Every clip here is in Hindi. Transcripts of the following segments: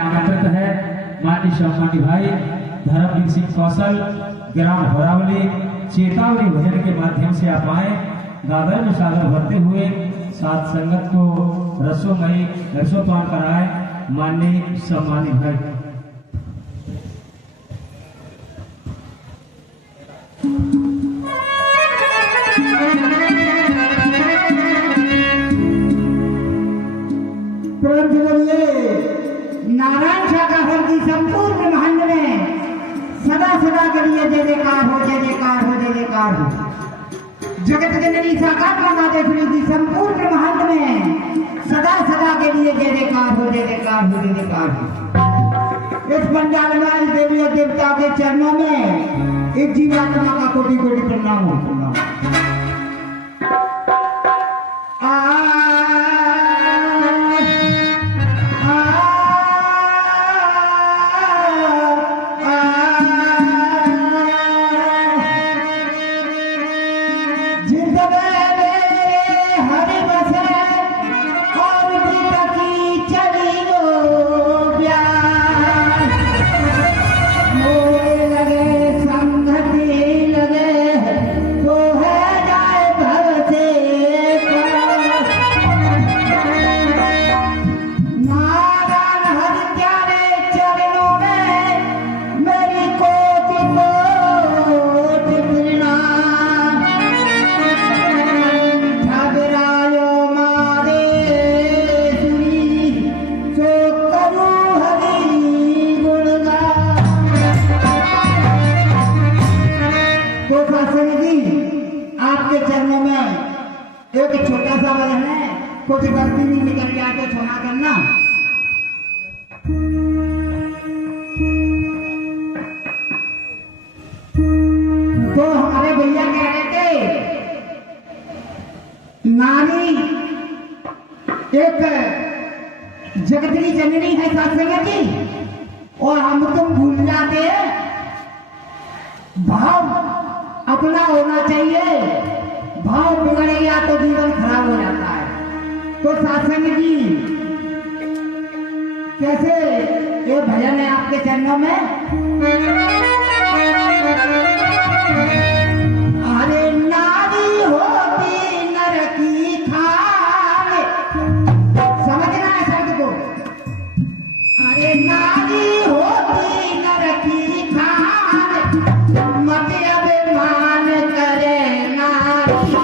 आमंत्रित है माननीय सम्मानित भाई धर्मवीर सिंह कौशल, ग्राम भरावली, चेतावनी भजन के माध्यम से आप आए, गागर में सागर भरते हुए साथ संगत को रसोमयी रसोपान कराए। माननीय सम्मानित भाई नारायण शाखा की संपूर्ण ब्रह्मांड में सदा सदा के लिए जय जयकार हो, जय जयकार हो, जय जयकार हो। जगत जननी साकार महादेवी की संपूर्ण ब्रह्मांड में सदा सदा के लिए जय जयकार हो, जय जयकार हो, जय जयकार हो। इस पंडाल में देवी और देवता के चरणों में एक जीवात्मा का कोटि कोटि प्रणाम हो। आपके चरणों में एक छोटा सा भजन है, कुछ गलती नहीं निकल गया तो क्षमा करना। तो हमारे भैया कह रहे थे नारी एक जगत की जननी है सत्संग की, और हम तुम भूल जाते हैं भाव अपना होना चाहिए। भाव बिगड़ गया तो जीवन खराब हो जाता है। तो सत्संग जी कैसे ये भजन है आपके चरणों में। अरे नारी होती नर की खान, समझना है शब्द को। अरे नारी होती नर की खान, मत अभिमान करे नारी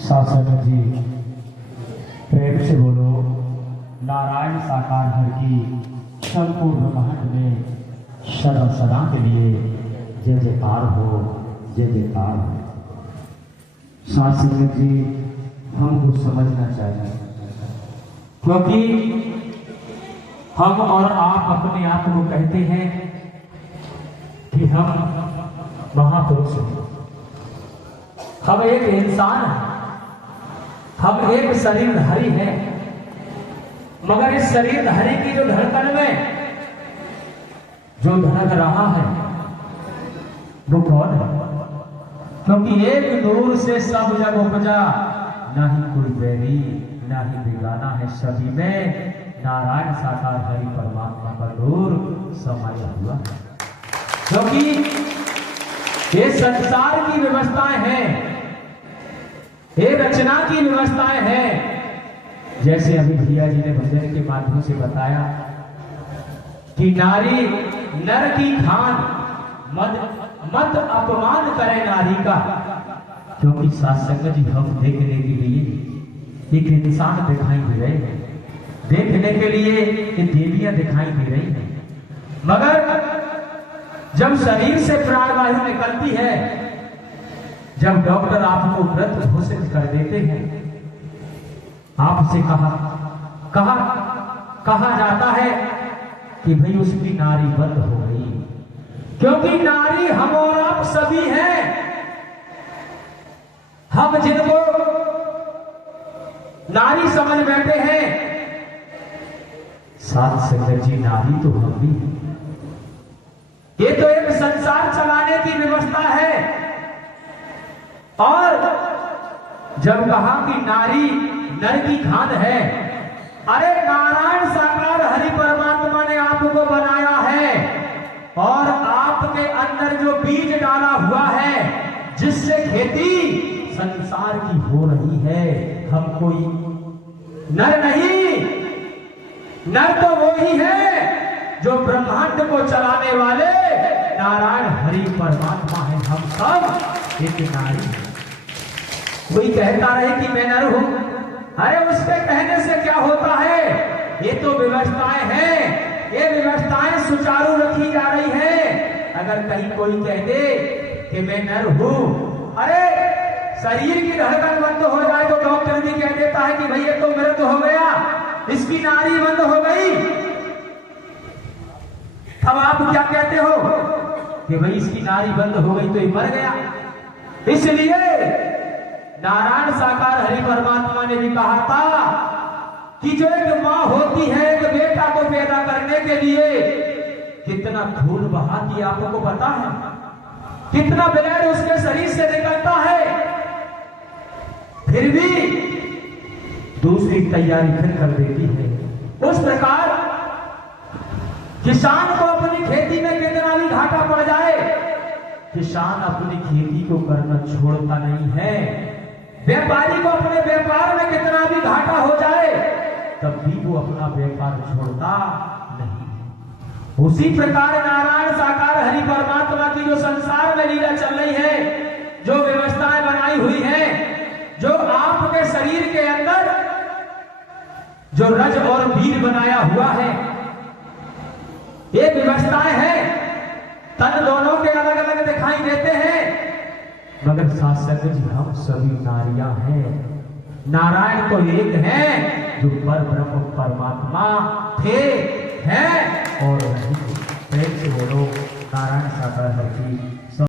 शासन जी प्रेम से बोलो। नारायण साकार हर की संपूर्ण ब्रह्मांड में सदा सदा के लिए जय जयकार हो, जय जयकार हो। शासन जी हमको समझना चाहिए, क्योंकि हम और आप अपने आप को कहते हैं कि हम महापुरुष हैं, हम एक इंसान हैं, हम एक शरीरधारी हैं, मगर इस शरीरधारी की जो धड़कन में जो धड़क रहा है वो कौन है? क्योंकि एक नूर से सब जग उपजा, ना ही कोई बैरी ना ही बेगाना है, सभी में नारायण साकार हरि परमात्मा का नूर समाया हुआ है। क्योंकि ये संसार की व्यवस्थाएं हैं, ये रचना की व्यवस्थाएं हैं। जैसे अभी भैया जी ने भजन के माध्यम से बताया कि नारी नर की खान मत अपमान करे नारी का, क्योंकि सत्संग जी हम देखने के लिए एक इंसान दिखाई दे रहे हैं, देखने के लिए देवियां दिखाई दे रही हैं, मगर जब शरीर से प्राणवायु निकलती है, जब डॉक्टर आपको मृत घोषित कर देते हैं, आपसे कहा जाता है कि भाई उसकी नारी बंद हो गई, क्योंकि नारी हम और आप सभी हैं। हम जिनको नारी समझ बैठे हैं, साथ संगत जी नारी तो हम भी हैं। ये तो एक संसार चलाने की व्यवस्था है। और जब कहा कि नारी नर की खान है, अरे नारायण साकार हरि परमात्मा ने आपको बनाया है और आपके अंदर जो बीज डाला हुआ है, जिससे खेती संसार की हो रही है, हम कोई नर नहीं, नर तो वो ही है जो ब्रह्मांड को चलाने वाले नारायण हरि परमात्मा है। हम सब एक नारी हैं। कोई कहता रहे कि मैं नर हूं, अरे उसके कहने से क्या होता है? ये तो व्यवस्थाएं हैं, ये व्यवस्थाएं सुचारू रखी जा रही है। अगर कहीं कोई कह दे कि मैं नर हूं, अरे शरीर की धड़कन बंद हो जाए तो डॉक्टर भी कह देता है कि भाई ये तो मृत हो गया, इसकी नारी बंद हो गई। अब आप क्या कहते हो कि भाई इसकी नारी बंद हो गई तो ये मर गया। इसलिए नारायण साकार हरि परमात्मा ने भी कहा था कि जो एक माँ होती है एक बेटा को पैदा करने के लिए कितना धूल बहाती आपको पता है, कितना ब्लड उसके की तैयारी फिर कर देती है। उस प्रकार किसान को अपनी खेती में कितना भी घाटा पड़ जाए, किसान अपनी खेती को करना छोड़ता नहीं है। व्यापारी को अपने व्यापार में कितना भी घाटा हो जाए, तब भी वो अपना व्यापार छोड़ता नहीं। उसी प्रकार नारायण साकार हरि परमात्मा की जो संसार में लीला चल रही है, जो व्यवस्थाएं बनाई हुई है, जो आपके शरीर के अंदर जो रज और वीर बनाया हुआ है, ये व्यवस्थाएं हैं। तन दोनों के अलग अलग दिखाई देते हैं, मगर शासक जी हम सभी नारियां हैं। नारायण तो एक है जो पर ब्रह्म परमात्मा थे, हैं और नहीं। प्रेम से बोलो नारायण साकार हरि।